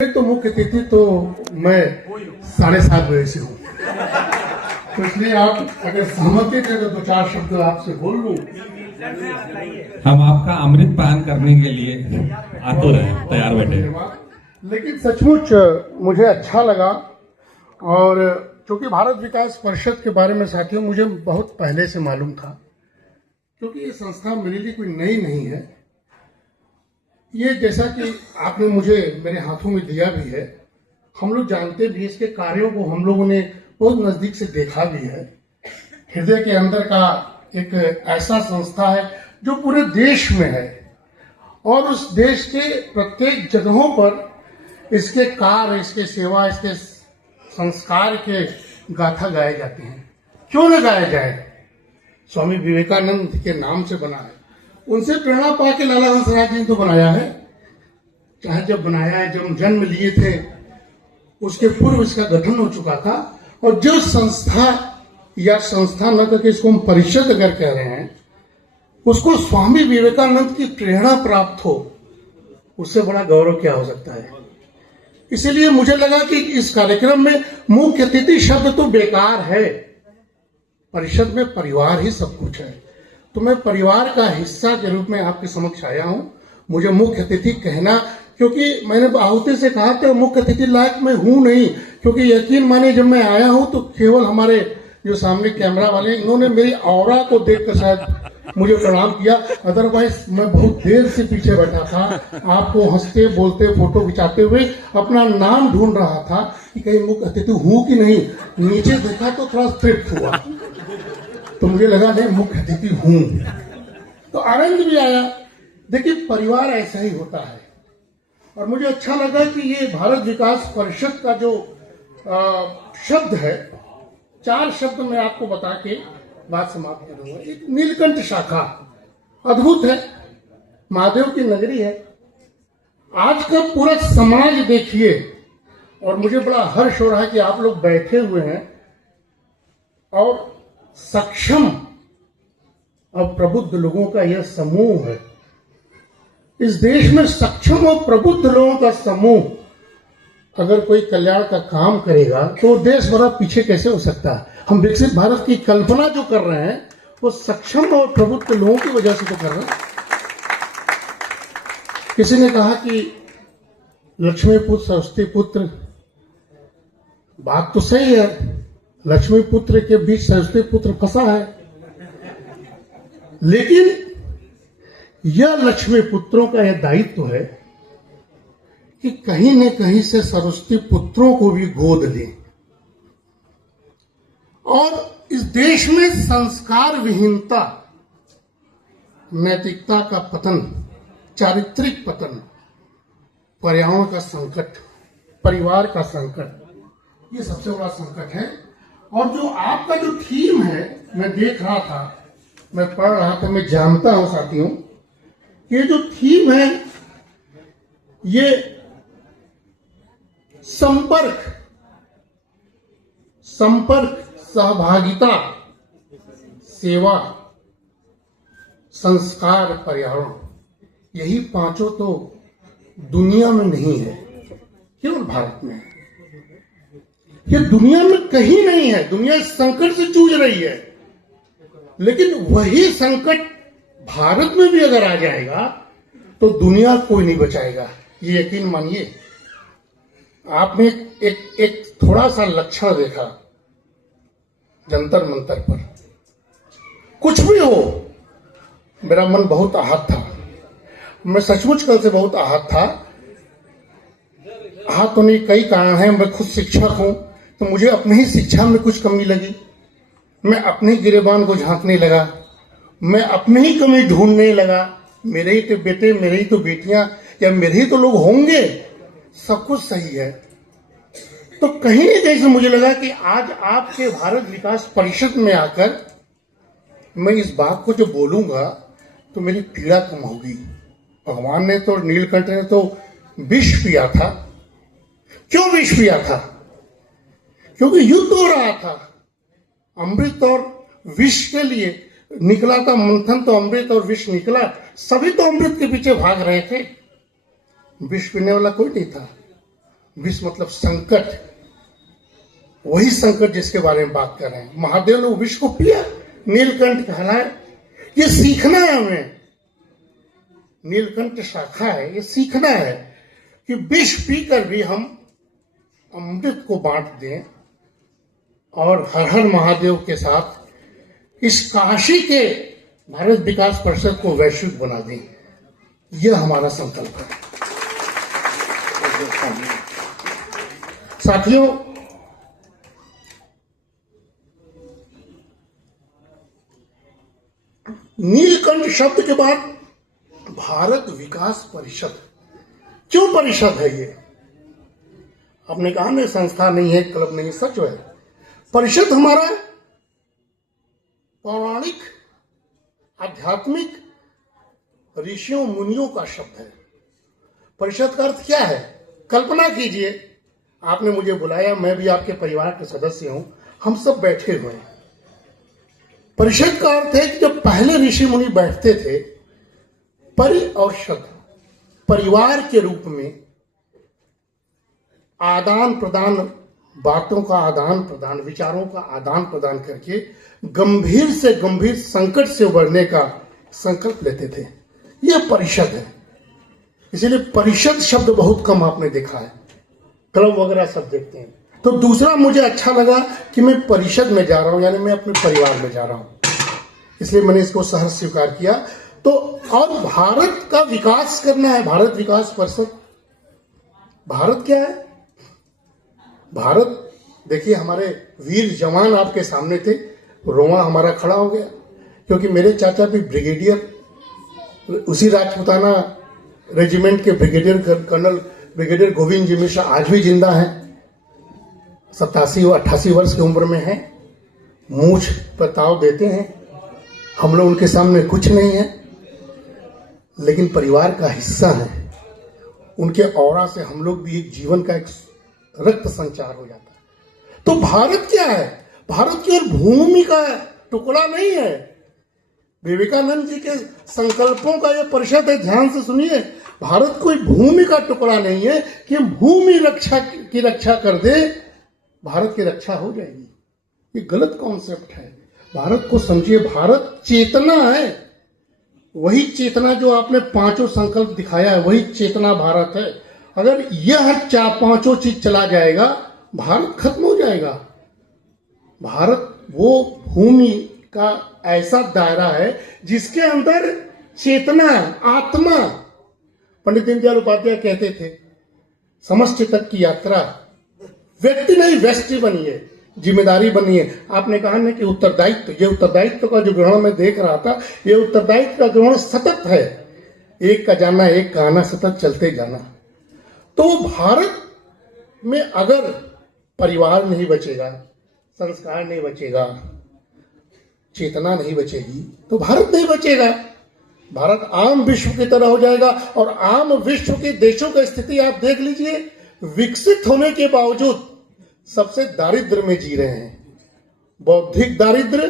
तो मुख्य अतिथि तो मैं 7:30 बजे से हूँ, तो इसलिए आप अगर सहमति थे तो 2-4 शब्द आपसे बोल लूं। हम आपका अमृत पान करने के लिए आतुर हैं, तैयार बैठे। लेकिन सचमुच मुझे अच्छा लगा, और क्योंकि भारत विकास परिषद के बारे में साथियों मुझे बहुत पहले से मालूम था, क्योंकि ये संस्था मेरे लिए कोई नई नहीं है। ये जैसा कि आपने मुझे मेरे हाथों में दिया भी है, हम लोग जानते भी, इसके कार्यों को हम लोगों ने बहुत नजदीक से देखा भी है। हृदय के अंदर का एक ऐसा संस्था है जो पूरे देश में है, और उस देश के प्रत्येक जगहों पर इसके कार्य, इसके सेवा, इसके संस्कार के गाथा गाए जाते हैं। क्यों न गाया जाए? स्वामी विवेकानंद के नाम से बना है, उनसे प्रेरणा पाके लाला हंसराय जी ने तो बनाया है। चाहे जब बनाया है, जब जन्म लिए थे उसके पूर्व इसका गठन हो चुका था, और जो संस्था या संस्था न करके इसको हम परिषद अगर कह रहे हैं, उसको स्वामी विवेकानंद की प्रेरणा प्राप्त हो, उससे बड़ा गौरव क्या हो सकता है। इसीलिए मुझे लगा कि इस कार्यक्रम में मुख्य अतिथि शब्द तो बेकार है, परिषद में परिवार ही सब कुछ है। तो मैं परिवार का हिस्सा के रूप में आपके समक्ष आया हूं। मुझे मुख्य अतिथि कहना, क्योंकि मैंने आहुति से कहा था मुख्य अतिथि लायक मैं हूं नहीं, क्योंकि यकीन माने जब मैं आया हूं तो केवल हमारे जो सामने कैमरा वाले, इन्होंने मेरी ऑरा को देखकर शायद मुझे प्रणाम किया। अदरवाइज मैं बहुत देर से पीछे बैठा था, आपको हंसते बोलते फोटो खिंचाते हुए अपना नाम ढूंढ रहा था कि कहीं मुख्य अतिथि हूं कि नहीं। नीचे देखा तो थोड़ा तृप्त हुआ, तो मुझे लगा नहीं मुख्य अतिथि हूं, तो आनंद भी आया। देखिए परिवार ऐसा ही होता है, और मुझे अच्छा लगा कि ये भारत विकास परिषद का जो शब्द है, 4 शब्द मैं आपको बता के बात समाप्त करूंगा। एक नीलकंठ शाखा अद्भुत है, महादेव की नगरी है। आज का पूरा समाज देखिए, और मुझे बड़ा हर्ष हो रहा है कि आप लोग बैठे हुए हैं और सक्षम और प्रबुद्ध लोगों का यह समूह है। इस देश में सक्षम और प्रबुद्ध लोगों का समूह अगर कोई कल्याण का काम करेगा तो देश बड़ा पीछे कैसे हो सकता है। हम विकसित भारत की कल्पना जो कर रहे हैं वो सक्षम और प्रबुद्ध लोगों की वजह से तो कर रहे हैं। किसी ने कहा कि लक्ष्मी पुत्र सरस्वती पुत्र, बात तो सही है, लक्ष्मी पुत्र के बीच सरस्वती पुत्र फंसा है, लेकिन यह लक्ष्मी पुत्रों का यह दायित्व है कि कहीं न कहीं से सरस्वती पुत्रों को भी गोद लें। और इस देश में संस्कार विहीनता, नैतिकता का पतन, चारित्रिक पतन, पर्यावरण का संकट, परिवार का संकट, ये सबसे बड़ा संकट है। और जो आपका जो थीम है, मैं देख रहा था, मैं पढ़ रहा था, मैं जानता हूं साथियों, ये जो थीम है ये संपर्क, सहभागिता, सेवा, संस्कार, पर्यावरण, यही 5 तो दुनिया में नहीं है, केवल भारत में है। ये दुनिया में कहीं नहीं है। दुनिया संकट से जूझ रही है, लेकिन वही संकट भारत में भी अगर आ जाएगा तो दुनिया कोई नहीं बचाएगा, ये यकीन मानिए। आपने एक थोड़ा सा लक्षण देखा जंतर मंतर पर, कुछ भी हो, मेरा मन बहुत आहत था। मैं सचमुच कल से बहुत आहत था। आहत होने के कई कारण हैं। मैं खुद शिक्षक हूं, तो मुझे अपनी ही शिक्षा में कुछ कमी लगी। मैं अपने ही गिरेबान को झांकने लगा, मैं अपनी ही कमी ढूंढने लगा। मेरे ही तो बेटे, मेरे ही तो बेटियां, या मेरे ही तो लोग होंगे, सब कुछ सही है। तो कहीं न कहीं से मुझे लगा कि आज आपके भारत विकास परिषद में आकर मैं इस बात को जो बोलूंगा तो मेरी पीड़ा कम होगी। भगवान ने तो, नीलकंठ ने तो विष पिया था। क्यों विष पिया था? क्योंकि युद्ध हो रहा था। अमृत और विष के लिए निकला था मंथन, तो अमृत और विष निकला। सभी तो अमृत के पीछे भाग रहे थे, विष पीने वाला कोई नहीं था। विष मतलब संकट, वही संकट जिसके बारे में बात कर रहे हैं। महादेव ने विष को पिया, नीलकंठ कहलाए। ये सीखना है हमें, नीलकंठ शाखा है, ये सीखना है कि विष पीकर भी हम अमृत को बांट दें और हर हर महादेव के साथ इस काशी के भारत विकास परिषद को वैश्विक बना दें। यह हमारा संकल्प है। साथियों, नीलकंठ शब्द के बाद भारत विकास परिषद, क्यों परिषद है ये? आपने कहा ना संस्था नहीं है, क्लब नहीं है, सच है। परिषद हमारा पौराणिक आध्यात्मिक ऋषियों मुनियों का शब्द है। परिषद का अर्थ क्या है? कल्पना कीजिए, आपने मुझे बुलाया, मैं भी आपके परिवार के सदस्य हूं, हम सब बैठे हुए हैं। परिषद का अर्थ है कि जब पहले ऋषि मुनि बैठते थे, परि और शद, परिवार के रूप में आदान प्रदान, बातों का आदान प्रदान, विचारों का आदान प्रदान करके गंभीर से गंभीर संकट से उबरने का संकल्प लेते थे। यह परिषद है। इसीलिए परिषद शब्द बहुत कम आपने देखा है, क्लब वगैरह सब देखते हैं। तो दूसरा मुझे अच्छा लगा कि मैं परिषद में जा रहा हूं, यानी मैं अपने परिवार में जा रहा हूं, इसलिए मैंने इसको सहर्ष स्वीकार किया। तो और भारत का विकास करना है, भारत विकास परिषद। भारत क्या है? भारत, देखिए हमारे वीर जवान आपके सामने थे, रोमा हमारा खड़ा हो गया, क्योंकि मेरे चाचा भी ब्रिगेडियर, उसी राजपूताना रेजिमेंट के ब्रिगेडियर कर्नल ब्रिगेडियर गोविंद जी मिश्रा आज भी जिंदा हैं, 87 और 88 वर्ष की उम्र में हैं, मूछ पर ताव देते हैं। हम लोग उनके सामने कुछ नहीं है, लेकिन परिवार का हिस्सा है। उनके औरा से हम लोग भी एक जीवन का एक रक्त संचार हो जाता है। तो भारत क्या है? भारत केवल भूमि का टुकड़ा नहीं है। विवेकानंद जी के संकल्पों का यह परिषद है, ध्यान से सुनिए। भारत कोई भूमि का टुकड़ा नहीं है कि हम भूमि की रक्षा कर दे, भारत की रक्षा हो जाएगी। ये गलत कॉन्सेप्ट है। भारत को समझिए, भारत चेतना है। वही चेतना जो आपने पांचों संकल्प दिखाया है, वही चेतना भारत है। अगर यह पांचों चीज चला जाएगा, भारत खत्म हो जाएगा। भारत वो भूमि का ऐसा दायरा है जिसके अंदर चेतना, आत्मा, पंडित दीनदयाल उपाध्याय कहते थे, समष्टि तक की यात्रा, व्यक्ति नहीं व्यष्टि बनिए, जिम्मेदारी बनिए। आपने कहा ना कि उत्तरदायित्व, ये उत्तरदायित्व का जो ग्रहण मैं देख रहा था, ये उत्तरदायित्व का ग्रहण सतत है। एक का जाना, एक का आना, सतत चलते जाना। तो भारत में अगर परिवार नहीं बचेगा, संस्कार नहीं बचेगा, चेतना नहीं बचेगी, तो भारत नहीं बचेगा। भारत आम विश्व की तरह हो जाएगा। और आम विश्व के देशों की स्थिति आप देख लीजिए, विकसित होने के बावजूद सबसे दारिद्र में जी रहे हैं। बौद्धिक दारिद्र,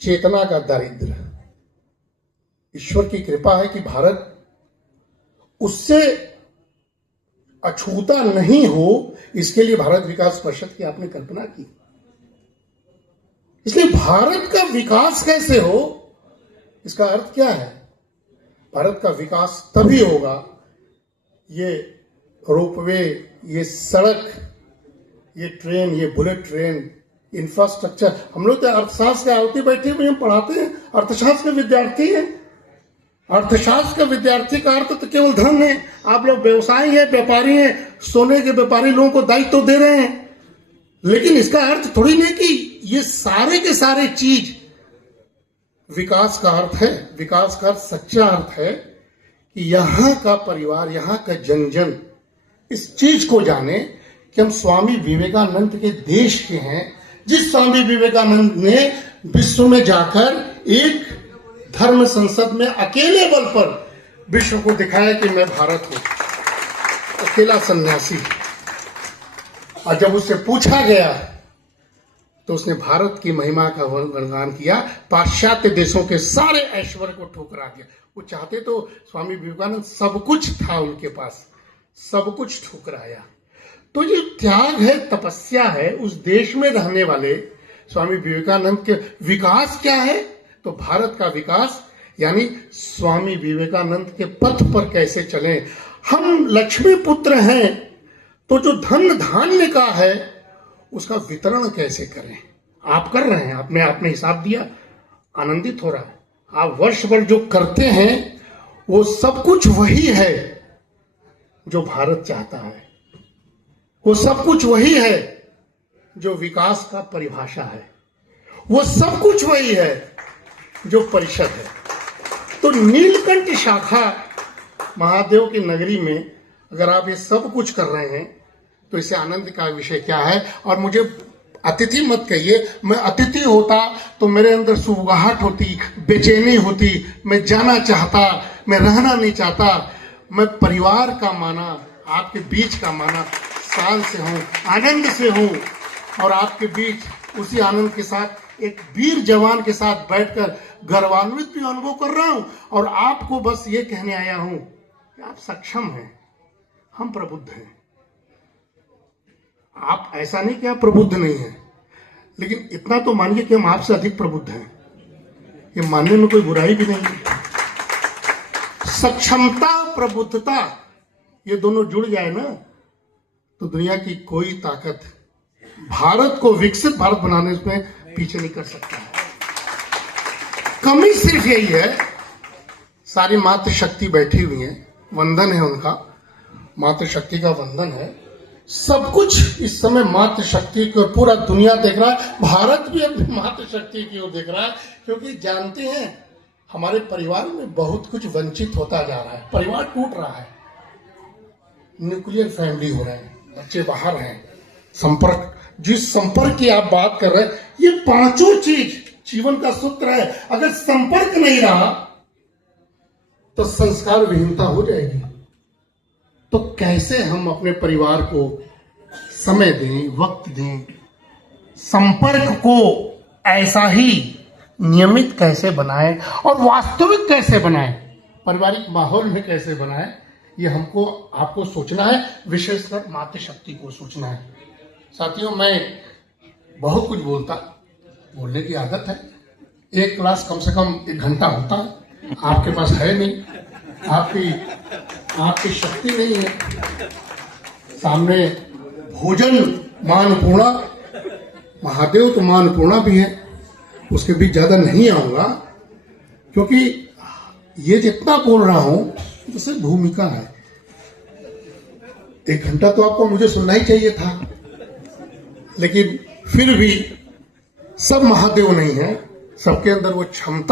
चेतना का दारिद्र। ईश्वर की कृपा है कि भारत उससे अछूता नहीं हो, इसके लिए भारत विकास परिषद की आपने कल्पना की। इसलिए भारत का विकास कैसे हो, इसका अर्थ क्या है? भारत का विकास तभी होगा, ये रोपवे, ये सड़क, ये ट्रेन, ये बुलेट ट्रेन, इंफ्रास्ट्रक्चर। हम लोग तो अर्थशास्त्र के आरती बैठे हुए हम पढ़ाते हैं, अर्थशास्त्र के विद्यार्थी हैं। अर्थशास्त्र के विद्यार्थी का अर्थ तो केवल धन है। आप लोग व्यवसायी हैं, व्यापारी हैं, सोने के व्यापारी लोगों को दायित्व तो दे रहे हैं, लेकिन इसका अर्थ थोड़ी नहीं कि ये सारे के सारे चीज विकास का अर्थ है। विकास का अर्थ, सच्चा अर्थ है कि यहां का परिवार, यहां का जन जन इस चीज को जाने कि हम स्वामी विवेकानंद के देश के हैं। जिस स्वामी विवेकानंद ने विश्व में जाकर एक धर्म संसद में अकेले बल पर विश्व को दिखाया कि मैं भारत हूं, अकेला सन्यासी। और जब उससे पूछा गया तो उसने भारत की महिमा का वर्णन किया, पाश्चात्य देशों के सारे ऐश्वर्य को ठुकरा दिया। वो चाहते तो स्वामी विवेकानंद, सब कुछ था उनके पास, सब कुछ ठुकराया। तो ये त्याग है, तपस्या है। उस देश में रहने वाले स्वामी विवेकानंद के विकास क्या है? तो भारत का विकास यानी स्वामी विवेकानंद के पथ पर कैसे चलें। हम लक्ष्मी पुत्र हैं, तो जो धन धान्य का है उसका वितरण कैसे करें। आप कर रहे हैं, आपने हिसाब दिया, आनंदित हो रहा है। आप वर्ष भर जो करते हैं वो सब कुछ वही है जो भारत चाहता है, वो सब कुछ वही है जो विकास का परिभाषा है, वो सब कुछ वही है जो परिषद है। तो नीलकंठ शाखा महादेव की नगरी में अगर आप ये सब कुछ कर रहे हैं तो इससे आनंद का विषय क्या है। और मुझे अतिथि मत कहिए, मैं अतिथि होता तो मेरे अंदर सुबगाहट होती, बेचैनी होती, मैं जाना चाहता, मैं रहना नहीं चाहता। मैं परिवार का माना, आपके बीच का माना, शान से हूँ, आनंद से हूँ, और आपके बीच उसी आनंद के साथ एक वीर जवान के साथ बैठकर गर्वान्वित भी अनुभव कर रहा हूँ। और आपको बस ये कहने आया हूँ कि आप सक्षम हैं, हम प्रबुद्ध हैं। आप ऐसा नहीं कि आप प्रबुद्ध नहीं हैं, लेकिन इतना तो मानिए कि हम आपसे अधिक प्रबुद्ध हैं। ये मानने में कोई बुराई भी नहीं है। सक्षमता, प्रबुद्धता, ये दोनों जुड़ जाए ना तो दुनिया की कोई ताकत भारत को विकसित भारत बनाने में पीछे नहीं कर सकता है। कमी सिर्फ यही है, सारी मातृशक्ति बैठी हुई है, वंदन है उनका, मातृशक्ति का वंदन है। सब कुछ इस समय मातृशक्ति की ओर पूरा दुनिया देख रहा है, भारत भी अपनी मातृशक्ति की ओर देख रहा है, क्योंकि जानते हैं हमारे परिवार में बहुत कुछ वंचित होता जा रहा है। परिवार टूट रहा है, न्यूक्लियर फैमिली हो रहे हैं, बच्चे बाहर हैं, संपर्क, जिस संपर्क की आप बात कर रहे हैं, ये पांचों चीज जीवन का सूत्र है। अगर संपर्क नहीं रहा तो संस्कार विहीनता हो जाएगी। तो कैसे हम अपने परिवार को समय दें, वक्त दें, संपर्क को ऐसा ही नियमित कैसे बनाएं और वास्तविक कैसे बनाएं, पारिवारिक माहौल में कैसे बनाएं, ये हमको आपको सोचना है, विशेषकर मातृशक्ति को सोचना है। साथियों, मैं बहुत कुछ बोलने की आदत है। एक क्लास कम से कम 1 घंटा होता है, आपके पास है नहीं, आपकी शक्ति नहीं है। सामने भोजन मानपूर्णा, महादेव तो मानपूर्णा भी है, उसके बीच ज्यादा नहीं आऊंगा, क्योंकि ये जितना बोल रहा हूं तो सिर्फ भूमिका है। 1 घंटा तो आपको मुझे सुनना ही चाहिए था, लेकिन फिर भी सब महादेव नहीं है, सबके अंदर वो क्षमता